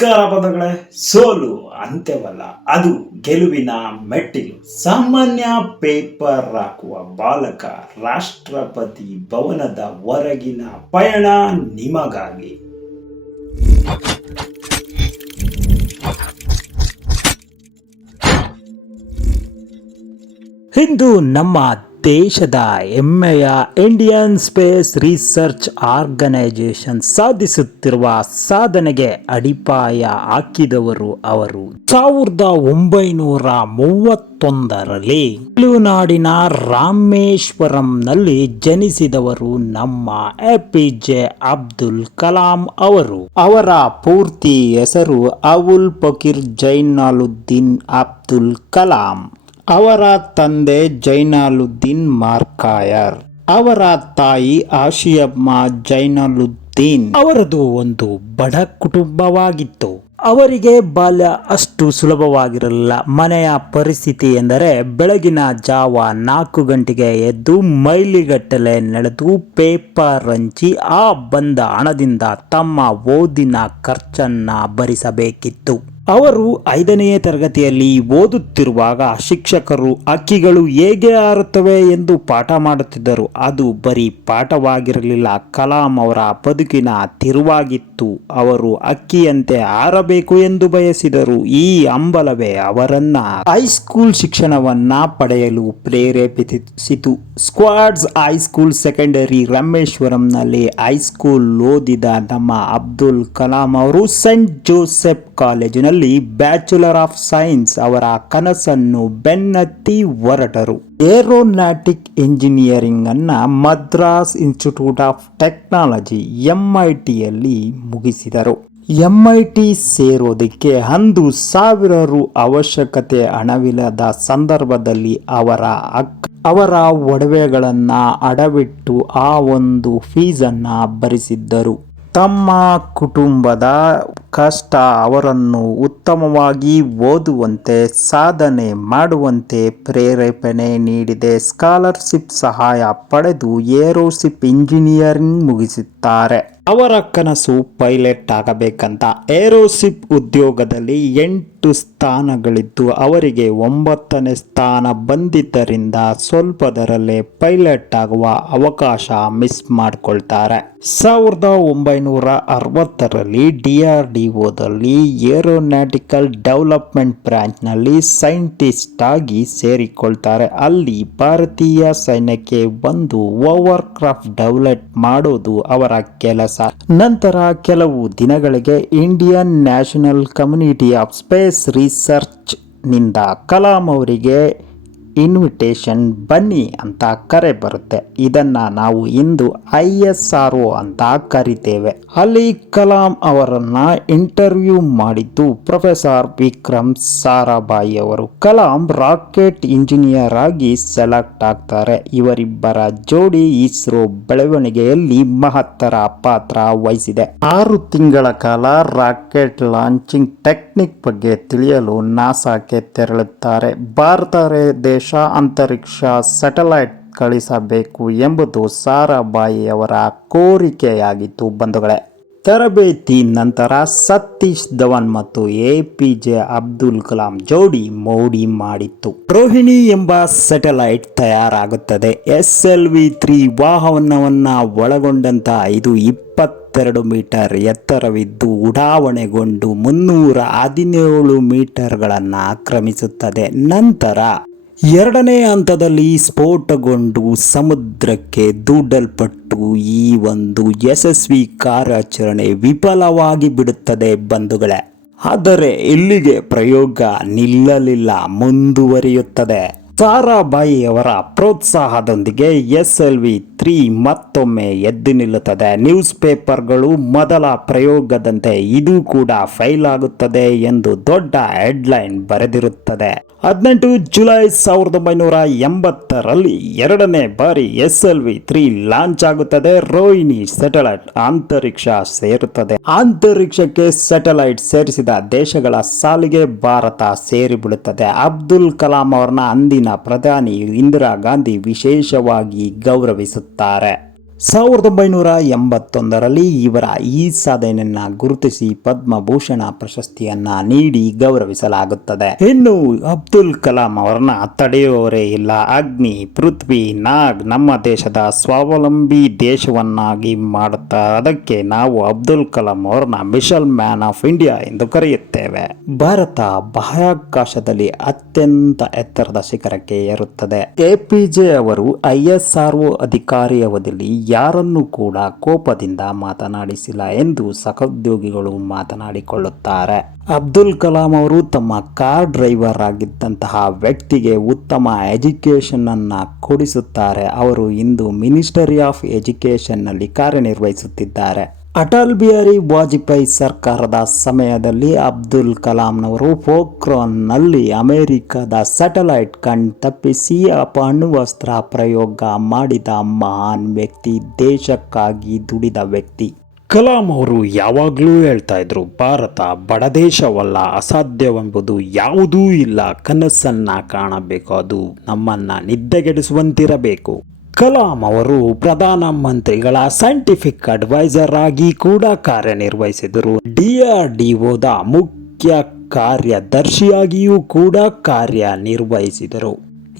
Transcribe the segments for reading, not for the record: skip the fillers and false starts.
ನಮಸ್ಕಾರ ಬಂಧುಗಳೇ. ಸೋಲು ಅಂತ್ಯವಲ್ಲ, ಅದು ಗೆಲುವಿನ ಮೆಟ್ಟಿಲು. ಸಾಮಾನ್ಯ ಪೇಪರ್ ಹಾಕುವ ಬಾಲಕ, ರಾಷ್ಟ್ರಪತಿ ಭವನದ ಹೊರಗಿನ ಪಯಣ ನಿಮಗಾಗಿ. ಇಂದು ನಮ್ಮ ದೇಶದ ಹೆಮ್ಮೆಯ ಇಂಡಿಯನ್ ಸ್ಪೇಸ್ ರಿಸರ್ಚ್ ಆರ್ಗನೈಸೇಷನ್ ಸಾಧಿಸುತ್ತಿರುವ ಸಾಧನೆಗೆ ಅಡಿಪಾಯ ಹಾಕಿದವರು ಅವರು. 1931ರಲ್ಲಿ ತಮಿಳುನಾಡಿನ ರಾಮೇಶ್ವರಂನಲ್ಲಿ ಜನಿಸಿದವರು ನಮ್ಮ ಎಪಿಜೆ ಅಬ್ದುಲ್ ಕಲಾಂ ಅವರು. ಅವರ ಪೂರ್ತಿ ಹೆಸರು ಅಬುಲ್ ಫಕೀರ್ ಜೈನುಲಾಬ್ದೀನ್ ಅಬ್ದುಲ್ ಕಲಾಂ. ಅವರ ತಂದೆ ಜೈನುಲಾಬ್ದೀನ್ ಮಾರ್ಕಾಯರ್, ಅವರ ತಾಯಿ ಆಶಿಯಮ್ಮ ಜೈನುಲಾಬ್ದೀನ್. ಅವರದು ಒಂದು ಬಡ ಕುಟುಂಬವಾಗಿತ್ತು. ಅವರಿಗೆ ಬಾಲ್ಯ ಅಷ್ಟು ಸುಲಭವಾಗಿರಲಿಲ್ಲ. ಮನೆಯ ಪರಿಸ್ಥಿತಿ ಎಂದರೆ ಬೆಳಗಿನ ಜಾವ 4 ಗಂಟೆಗೆ ಎದ್ದು ಮೈಲಿಗಟ್ಟಲೆ ನಡೆದು ಪೇಪರ್ ಹಂಚಿ ಆ ಬಂದ ಹಣದಿಂದ ತಮ್ಮ ಓದಿನ ಖರ್ಚನ್ನ ಭರಿಸಬೇಕಿತ್ತು. ಅವರು 5ನೇ ತರಗತಿಯಲ್ಲಿ ಓದುತ್ತಿರುವಾಗ ಶಿಕ್ಷಕರು ಹಕ್ಕಿಗಳು ಹೇಗೆ ಹಾರುತ್ತವೆ ಎಂದು ಪಾಠ ಮಾಡುತ್ತಿದ್ದರು. ಅದು ಬರೀ ಪಾಠವಾಗಿರಲಿಲ್ಲ, ಕಲಾಂ ಅವರ ಬದುಕಿನ ತಿರುವಾಗಿತ್ತು. ಅವರು ಹಕ್ಕಿಯಂತೆ ಹಾರಬೇಕು ಎಂದು ಬಯಸಿದರು. ಈ ಹಂಬಲವೇ ಅವರನ್ನ ಹೈಸ್ಕೂಲ್ ಶಿಕ್ಷಣವನ್ನ ಪಡೆಯಲು ಪ್ರೇರೇಪಿಸಿತು. ಸ್ಕ್ವಾಡ್ಸ್ ಹೈಸ್ಕೂಲ್ ಸೆಕೆಂಡರಿ ರಾಮೇಶ್ವರಂನಲ್ಲಿ ಹೈಸ್ಕೂಲ್ ಓದಿದ ನಮ್ಮ ಅಬ್ದುಲ್ ಕಲಾಂ ಅವರು ಸೆಂಟ್ ಜೋಸೆಫ್ ಕಾಲೇಜಿನಲ್ಲಿ ಬ್ಯಾಚುಲರ್ ಆಫ್ ಸೈನ್ಸ್ ಅವರ ಕನಸನ್ನು ಬೆನ್ನತ್ತಿ ಹೊರಟರು. ಏರೋನಾಟಿಕ್ ಇಂಜಿನಿಯರಿಂಗ್ ಅನ್ನ ಮದ್ರಾಸ್ ಇನ್ಸ್ಟಿಟ್ಯೂಟ್ ಆಫ್ ಟೆಕ್ನಾಲಜಿ MITಯಲ್ಲಿ ಮುಗಿಸಿದರು. MIT ಸೇರೋದಕ್ಕೆ ಅಂದು 1000 ರು ಅವಶ್ಯಕತೆ. ಹಣವಿಲ್ಲದ ಸಂದರ್ಭದಲ್ಲಿ ಅವರ ಒಡವೆಗಳನ್ನ ಅಡವಿಟ್ಟು ಆ ಒಂದು ಫೀಸನ್ನ ಭರಿಸಿದ್ದರು. ತಮ್ಮ ಕುಟುಂಬದ ಕಷ್ಟ ಅವರನ್ನು ಉತ್ತಮವಾಗಿ ಓದುವಂತೆ, ಸಾಧನೆ ಮಾಡುವಂತೆ ಪ್ರೇರೇಪಣೆ ನೀಡಿದೆ. ಸ್ಕಾಲರ್ಶಿಪ್ ಸಹಾಯ ಪಡೆದು ಏರೋಶಿಪ್ ಇಂಜಿನಿಯರಿಂಗ್ ಮುಗಿಸುತ್ತಾರೆ. ಅವರ ಕನಸು ಪೈಲಟ್ ಆಗಬೇಕಂತ. ಏರೋಶಿಪ್ ಉದ್ಯೋಗದಲ್ಲಿ 8 ಸ್ಥಾನಗಳಿದ್ದು ಅವರಿಗೆ 9ನೇ ಸ್ಥಾನ ಬಂದಿದ್ದರಿಂದ ಸ್ವಲ್ಪದರಲ್ಲೇ ಪೈಲಟ್ ಆಗುವ ಅವಕಾಶ ಮಿಸ್ ಮಾಡಿಕೊಳ್ತಾರೆ. 1960ರಲ್ಲಿ DRDOದಲ್ಲಿ ಏರೋನಾಟಿಕಲ್ ಡೆವಲಪ್ಮೆಂಟ್ ಬ್ರಾಂಚ್ನಲ್ಲಿ ಸೈಂಟಿಸ್ಟ್ ಆಗಿ ಸೇರಿಕೊಳ್ತಾರೆ. ಅಲ್ಲಿ ಭಾರತೀಯ ಸೈನ್ಯಕ್ಕೆ ಬಂದು ಓವರ್ ಕ್ರಾಫ್ಟ್ ಡೆವಲಪ್ ಮಾಡೋದು ಅವರ ಕೆಲಸ. ನಂತರ ಕೆಲವು ದಿನಗಳಿಗೆ Indian national community of space research ನಿಂದ ಕಲಾಂ ಅವರಿಗೆ ಇನ್ವಿಟೇಷನ್ ಬನ್ನಿ ಅಂತ ಕರೆ ಬರುತ್ತೆ. ಇದನ್ನ ನಾವು ಇಂದು ISRO ಅಂತ ಕರಿತೇವೆ. ಅಲ್ಲಿ ಕಲಾಂ ಅವರನ್ನ ಇಂಟರ್ವ್ಯೂ ಮಾಡಿದ್ದು ಪ್ರೊಫೆಸರ್ ವಿಕ್ರಮ್ ಸಾರಾಭಾಯಿ ಅವರು. ಕಲಾಂ ರಾಕೆಟ್ ಇಂಜಿನಿಯರ್ ಆಗಿ ಸೆಲೆಕ್ಟ್ ಆಗ್ತಾರೆ. ಇವರಿಬ್ಬರ ಜೋಡಿ ಇಸ್ರೋ ಬೆಳವಣಿಗೆಯಲ್ಲಿ ಮಹತ್ತರ ಪಾತ್ರ ವಹಿಸಿದೆ. 6 ತಿಂಗಳ ಕಾಲ ರಾಕೆಟ್ ಲಾಂಚಿಂಗ್ ಟೆಕ್ನಿಕ್ ಬಗ್ಗೆ ತಿಳಿಯಲು ನಾಸಾಕ್ಕೆ ತೆರಳುತ್ತಾರೆ. ಭಾರತ ದೇಶ ಅಂತರಿಕ್ಷ ಸ್ಯಾಟಲೈಟ್ ಕಳಿಸಬೇಕು ಎಂಬುದು ಸಾರಾಭಾಯಿ ಅವರ ಕೋರಿಕೆಯಾಗಿತ್ತು. ಬಂಧುಗಳೇ, ತರಬೇತಿ ನಂತರ ಸತೀಶ್ ಧವನ್ ಮತ್ತು APJ ಅಬ್ದುಲ್ ಕಲಾಂ ಜೋಡಿ ಮೋಡಿ ಮಾಡಿತ್ತು. ರೋಹಿಣಿ ಎಂಬ ಸ್ಯಾಟಲೈಟ್ ತಯಾರಾಗುತ್ತದೆ. SLV-3 ವಾಹನವನ್ನ ಒಳಗೊಂಡಂತ ಇದು 22 ಮೀಟರ್ ಎತ್ತರವಿದ್ದು ಉಡಾವಣೆಗೊಂಡು 317 ಮೀಟರ್ಗಳನ್ನು ಆಕ್ರಮಿಸುತ್ತದೆ. ನಂತರ 2ನೇ ಹಂತದಲ್ಲಿ ಸ್ಫೋಟಗೊಂಡು ಸಮುದ್ರಕ್ಕೆ ದೂಡಲ್ಪಟ್ಟು ಈ ಒಂದು ಯಶಸ್ವಿ ಕಾರ್ಯಾಚರಣೆ ವಿಫಲವಾಗಿ ಬಿಡುತ್ತದೆ. ಬಂಧುಗಳೇ, ಆದರೆ ಇಲ್ಲಿಗೆ ಪ್ರಯೋಗ ನಿಲ್ಲಲಿಲ್ಲ, ಮುಂದುವರಿಯುತ್ತದೆ. ಸಾರಾಭಾಯಿ ಅವರ ಪ್ರೋತ್ಸಾಹದೊಂದಿಗೆ SLV-3 ಮತ್ತೊಮ್ಮೆ ಎದ್ದು ನಿಲ್ಲುತ್ತದೆ. ನ್ಯೂಸ್ ಪೇಪರ್ಗಳು ಮೊದಲ ಪ್ರಯೋಗದಂತೆ ಇದು ಕೂಡ ಫೈಲ್ ಆಗುತ್ತದೆ ಎಂದು ದೊಡ್ಡ ಹೆಡ್ಲೈನ್ ಬರೆದಿರುತ್ತದೆ. 18 ಜುಲೈ 1980ರಲ್ಲಿ 2ನೇ ಬಾರಿ SLV-3 ಲಾಂಚ್ ಆಗುತ್ತದೆ. ರೋಹಿಣಿ ಸ್ಯಾಟಲೈಟ್ ಅಂತರಿಕ್ಷ ಸೇರುತ್ತದೆ. ಅಂತರಿಕ್ಷಕ್ಕೆ ಸ್ಯಾಟಲೈಟ್ ಸೇರಿಸಿದ ದೇಶಗಳ ಸಾಲಿಗೆ ಭಾರತ ಸೇರಿಬಿಡುತ್ತದೆ. ಅಬ್ದುಲ್ ಕಲಾಂ ಅವರನ್ನ ಅಂದಿನ ಪ್ರಧಾನಿ ಇಂದಿರಾ ಗಾಂಧಿ ವಿಶೇಷವಾಗಿ ಗೌರವಿಸುತ್ತಾರೆ. 1981ರಲ್ಲಿ ಇವರ ಈ ಸಾಧನೆಯನ್ನ ಗುರುತಿಸಿ ಪದ್ಮಭೂಷಣ ಪ್ರಶಸ್ತಿಯನ್ನ ನೀಡಿ ಗೌರವಿಸಲಾಗುತ್ತದೆ. ಇನ್ನು ಅಬ್ದುಲ್ ಕಲಾಂ ಅವರನ್ನ ತಡೆಯುವವರೇ ಇಲ್ಲ. ಅಗ್ನಿ, ಪೃಥ್ವಿ, ನಾಗ್ ನಮ್ಮ ದೇಶದ ಸ್ವಾವಲಂಬಿ ದೇಶವನ್ನಾಗಿ ಮಾಡುತ್ತಾರೆ. ಅದಕ್ಕೆ ನಾವು ಅಬ್ದುಲ್ ಕಲಾಂ ಅವರನ್ನ ಮಿಸೈಲ್ ಮ್ಯಾನ್ ಆಫ್ ಇಂಡಿಯಾ ಎಂದು ಕರೆಯುತ್ತೇವೆ. ಭಾರತ ಬಾಹ್ಯಾಕಾಶದಲ್ಲಿ ಅತ್ಯಂತ ಎತ್ತರದ ಶಿಖರಕ್ಕೆ ಏರುತ್ತದೆ. ಎಪಿಜೆ ಅವರು ISRO ಅಧಿಕಾರಿ ಅವಧಿಯಲ್ಲಿ ಯಾರನ್ನು ಕೂಡ ಕೋಪದಿಂದ ಮಾತನಾಡಿಸಿಲ್ಲ ಎಂದು ಸಹೋದ್ಯೋಗಿಗಳು ಮಾತನಾಡಿಕೊಳ್ಳುತ್ತಾರೆ. ಅಬ್ದುಲ್ ಕಲಾಂ ಅವರು ತಮ್ಮ ಕಾರ್ ಡ್ರೈವರ್ ಆಗಿದ್ದಂತಹ ವ್ಯಕ್ತಿಗೆ ಉತ್ತಮ ಎಜುಕೇಶನ್ ಅನ್ನ ಕೊಡಿಸುತ್ತಾರೆ. ಅವರು ಇಂದು ಮಿನಿಸ್ಟರಿ ಆಫ್ ಎಜುಕೇಶನ್ ನಲ್ಲಿ ಕಾರ್ಯನಿರ್ವಹಿಸುತ್ತಿದ್ದಾರೆ. ಅಟಲ್ ಬಿಹಾರಿ ವಾಜಪೇಯಿ ಸರ್ಕಾರದ ಸಮಯದಲ್ಲಿ ಅಬ್ದುಲ್ ಕಲಾಂನವರು ಪೋಖ್ರಾನ್ನಲ್ಲಿ ಅಮೆರಿಕದ ಸ್ಯಾಟಲೈಟ್ ತಪ್ಪಿಸಿ ಅಣ್ವಸ್ತ್ರ ಪ್ರಯೋಗ ಮಾಡಿದ ಮಹಾನ್ ವ್ಯಕ್ತಿ, ದೇಶಕ್ಕಾಗಿ ದುಡಿದ ವ್ಯಕ್ತಿ. ಕಲಾಂ ಅವರು ಯಾವಾಗಲೂ ಹೇಳ್ತಾ ಇದ್ರು, ಭಾರತ ಬಡದೇಶವಲ್ಲ, ಅಸಾಧ್ಯವೆಂಬುದು ಯಾವುದೂ ಇಲ್ಲ, ಕನಸನ್ನ ಕಾಣಬೇಕು, ಅದು ನಮ್ಮನ್ನ ನಿದ್ದೆಗೆಡಿಸುವಂತಿರಬೇಕು. ಕಲಾಂ ಅವರು ಪ್ರಧಾನಮಂತ್ರಿಗಳ ಸೈಂಟಿಫಿಕ್ ಅಡ್ವೈಸರ್ ಆಗಿ ಕೂಡ ಕಾರ್ಯನಿರ್ವಹಿಸಿದರು. DRDOದ ಮುಖ್ಯ ಕಾರ್ಯದರ್ಶಿಯಾಗಿಯೂ ಕೂಡ ಕಾರ್ಯನಿರ್ವಹಿಸಿದರು.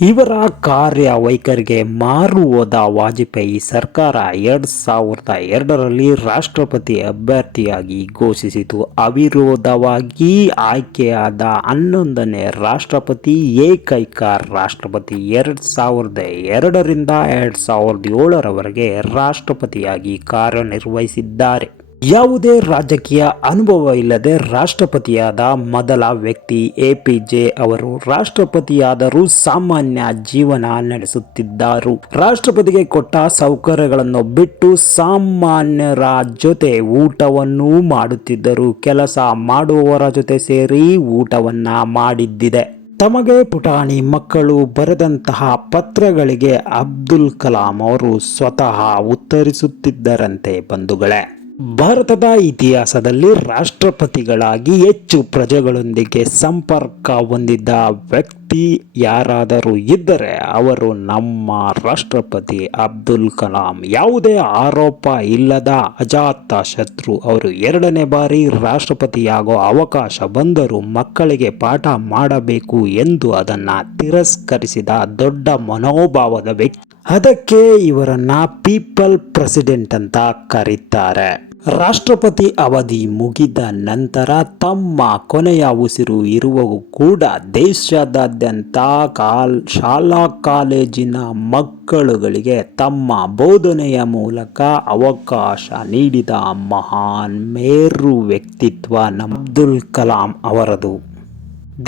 ಇವರ ಕಾರ್ಯವೈಖರಿಗೆ ಮಾರು ಹೋದ ವಾಜಪೇಯಿ ಸರ್ಕಾರ 2002ರಲ್ಲಿ ರಾಷ್ಟ್ರಪತಿ ಅಭ್ಯರ್ಥಿಯಾಗಿ ಘೋಷಿಸಿತು. ಅವಿರೋಧವಾಗಿ ಆಯ್ಕೆಯಾದ 11ನೇ ರಾಷ್ಟ್ರಪತಿ, ಏಕೈಕ ರಾಷ್ಟ್ರಪತಿ. 2002ರಿಂದ 2007ರವರೆಗೆ ರಾಷ್ಟ್ರಪತಿಯಾಗಿ ಕಾರ್ಯನಿರ್ವಹಿಸಿದ್ದಾರೆ. ಯಾವುದೇ ರಾಜಕೀಯ ಅನುಭವ ಇಲ್ಲದೆ ರಾಷ್ಟ್ರಪತಿಯಾದ ಮೊದಲ ವ್ಯಕ್ತಿ ಎಪಿಜೆ ಅವರು. ರಾಷ್ಟ್ರಪತಿಯಾದರೂ ಸಾಮಾನ್ಯ ಜೀವನ ನಡೆಸುತ್ತಿದ್ದರು. ರಾಷ್ಟ್ರಪತಿಗೆ ಕೊಟ್ಟ ಸೌಕರ್ಯಗಳನ್ನು ಬಿಟ್ಟು ಸಾಮಾನ್ಯರ ಜೊತೆ ಊಟವನ್ನು ಮಾಡುತ್ತಿದ್ದರು. ಕೆಲಸ ಮಾಡುವವರ ಜೊತೆ ಸೇರಿ ಊಟವನ್ನ ಮಾಡಿದ್ದಿದೆ. ತಮಗೆ ಪುಟಾಣಿ ಮಕ್ಕಳು ಬರೆದಂತಹ ಪತ್ರಗಳಿಗೆ ಅಬ್ದುಲ್ ಕಲಾಂ ಅವರು ಸ್ವತಃ ಉತ್ತರಿಸುತ್ತಿದ್ದರಂತೆ. ಬಂಧುಗಳೇ, ಭಾರತದ ಇತಿಹಾಸದಲ್ಲಿ ರಾಷ್ಟ್ರಪತಿಗಳಾಗಿ ಹೆಚ್ಚು ಪ್ರಜೆಗಳೊಂದಿಗೆ ಸಂಪರ್ಕ ಹೊಂದಿದ್ದ ವ್ಯಕ್ತಿ ಯಾರಾದರೂ ಇದ್ದರೆ ಅವರು ನಮ್ಮ ರಾಷ್ಟ್ರಪತಿ ಅಬ್ದುಲ್ ಕಲಾಂ. ಯಾವುದೇ ಆರೋಪ ಇಲ್ಲದ ಅಜಾತ ಶತ್ರು ಅವರು. 2ನೇ ಬಾರಿ ರಾಷ್ಟ್ರಪತಿಯಾಗೋ ಅವಕಾಶ ಬಂದರೂ ಮಕ್ಕಳಿಗೆ ಪಾಠ ಮಾಡಬೇಕು ಎಂದು ಅದನ್ನ ತಿರಸ್ಕರಿಸಿದ ದೊಡ್ಡ ಮನೋಭಾವದ ವ್ಯಕ್ತಿ. ಅದಕ್ಕೆ ಇವರನ್ನ ಪೀಪಲ್ ಪ್ರೆಸಿಡೆಂಟ್ ಅಂತ ಕರೀತಾರೆ. ರಾಷ್ಟ್ರಪತಿ ಅವಧಿ ಮುಗಿದ ನಂತರ ತಮ್ಮ ಕೊನೆಯ ಉಸಿರು ಇರುವವೂ ಕೂಡ ದೇಶದಾದ್ಯಂತ ಶಾಲಾ ಕಾಲೇಜಿನ ಮಕ್ಕಳುಗಳಿಗೆ ತಮ್ಮ ಬೋಧನೆಯ ಮೂಲಕ ಅವಕಾಶ ನೀಡಿದ ಮಹಾನ್ ಮೇರು ವ್ಯಕ್ತಿತ್ವ ನಮ್ಮ ಅಬ್ದುಲ್ ಕಲಾಂ ಅವರದು.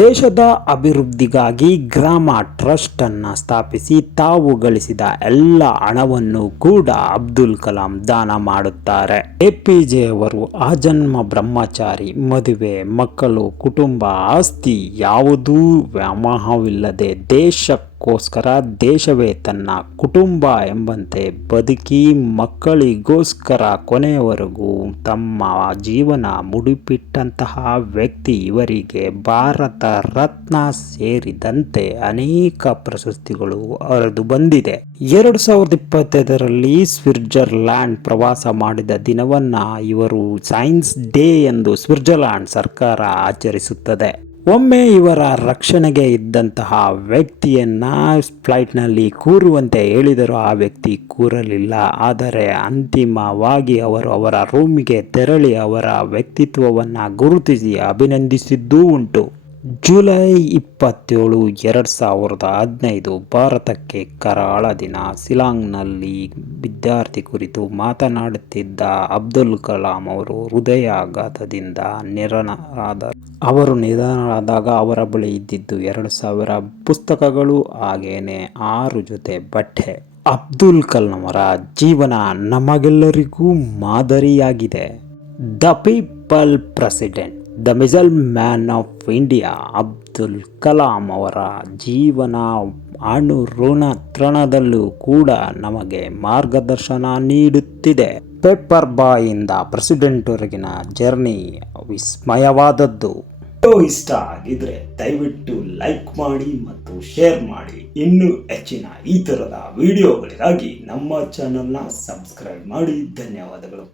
ದೇಶದ ಅಭಿವೃದ್ಧಿಗಾಗಿ ಗ್ರಾಮ ಟ್ರಸ್ಟ್ ಅನ್ನು ಸ್ಥಾಪಿಸಿ ತಾವು ಗಳಿಸಿದ ಎಲ್ಲ ಹಣವನ್ನು ಕೂಡ ಅಬ್ದುಲ್ ಕಲಾಂ ದಾನ ಮಾಡುತ್ತಾರೆ. ಎಪಿಜೆ ಅವರು ಆಜನ್ಮ ಬ್ರಹ್ಮಚಾರಿ. ಮದುವೆ, ಮಕ್ಕಳು, ಕುಟುಂಬ, ಆಸ್ತಿ ಯಾವುದೂ ವ್ಯಾಮೋಹವಿಲ್ಲದೆ ದೇಶಕ್ಕೋಸ್ಕರ, ದೇಶವೇ ತನ್ನ ಕುಟುಂಬ ಎಂಬಂತೆ ಬದುಕಿ ಮಕ್ಕಳಿಗೋಸ್ಕರ ಕೊನೆಯವರೆಗೂ ತಮ್ಮ ಜೀವನ ಮುಡಿಪಿಟ್ಟಂತಹ ವ್ಯಕ್ತಿ. ಇವರಿಗೆ ಭಾರತ ರತ್ನ ಸೇರಿದಂತೆ ಅನೇಕ ಪ್ರಶಸ್ತಿಗಳು ಹರಿದು ಬಂದಿದೆ. 2025ರಲ್ಲಿ ಸ್ವಿಟ್ಜರ್ಲ್ಯಾಂಡ್ ಪ್ರವಾಸ ಮಾಡಿದ ದಿನವನ್ನ ಇವರು ಸೈನ್ಸ್ ಡೇ ಎಂದು ಸ್ವಿಟ್ಜರ್ಲ್ಯಾಂಡ್ ಸರ್ಕಾರ ಆಚರಿಸುತ್ತದೆ. ಒಮ್ಮೆ ಇವರ ರಕ್ಷಣೆಗೆ ಇದ್ದಂತಹ ವ್ಯಕ್ತಿಯನ್ನ ಫ್ಲೈಟ್ನಲ್ಲಿ ಕೂರುವಂತೆ ಹೇಳಿದರು. ಆ ವ್ಯಕ್ತಿ ಕೂರಲಿಲ್ಲ. ಆದರೆ ಅಂತಿಮವಾಗಿ ಅವರು ಅವರ ರೂಮಿಗೆ ತೆರಳಿ ಅವರ ವ್ಯಕ್ತಿತ್ವವನ್ನು ಗುರುತಿಸಿ ಅಭಿನಂದಿಸಿದ್ದೂ ಉಂಟು. ಜುಲೈ 27, 2015 ಭಾರತಕ್ಕೆ ಕರಾಳ ದಿನ. ಶಿಲಾಂಗ್ನಲ್ಲಿ ವಿದ್ಯಾರ್ಥಿ ಕುರಿತು ಮಾತನಾಡುತ್ತಿದ್ದ ಅಬ್ದುಲ್ ಕಲಾಂ ಅವರು ಹೃದಯಾಘಾತದಿಂದ ನಿಧನರಾದರು. ಅವರು ನಿಧನರಾದಾಗ ಅವರ ಬಳಿ ಇದ್ದಿದ್ದು 2000 ಪುಸ್ತಕಗಳು, ಹಾಗೇನೆ 6 ಜೊತೆ ಬಟ್ಟೆ. ಅಬ್ದುಲ್ ಕಲಾಂ ಅವರ ಜೀವನ ನಮಗೆಲ್ಲರಿಗೂ ಮಾದರಿಯಾಗಿದೆ. The people president, the missile man of India Abdul Kalam ಅವರ ಜೀವನ ಅಣುರಣದಲ್ಲೂ ಕೂಡ ನಮಗೆ ಮಾರ್ಗದರ್ಶನ ನೀಡುತ್ತಿದೆ. ಪೇಪರ್ ಬಾಯಿಂದ ಪ್ರೆಸಿಡೆಂಟ್ವರೆಗಿನ ಜರ್ನಿ ವಿಸ್ಮಯವಾದದ್ದು. ವಿಡಿಯೋ ಇಷ್ಟ ಆಗಿದ್ರೆ ದಯವಿಟ್ಟು ಲೈಕ್ ಮಾಡಿ ಮತ್ತು ಶೇರ್ ಮಾಡಿ. ಇನ್ನೂ ಹೆಚ್ಚಿನ ಈ ತರದ ವಿಡಿಯೋಗಳಿಗಾಗಿ ನಮ್ಮ ಚಾನೆಲ್ನ ಸಬ್ಸ್ಕ್ರೈಬ್ ಮಾಡಿ. ಧನ್ಯವಾದಗಳು.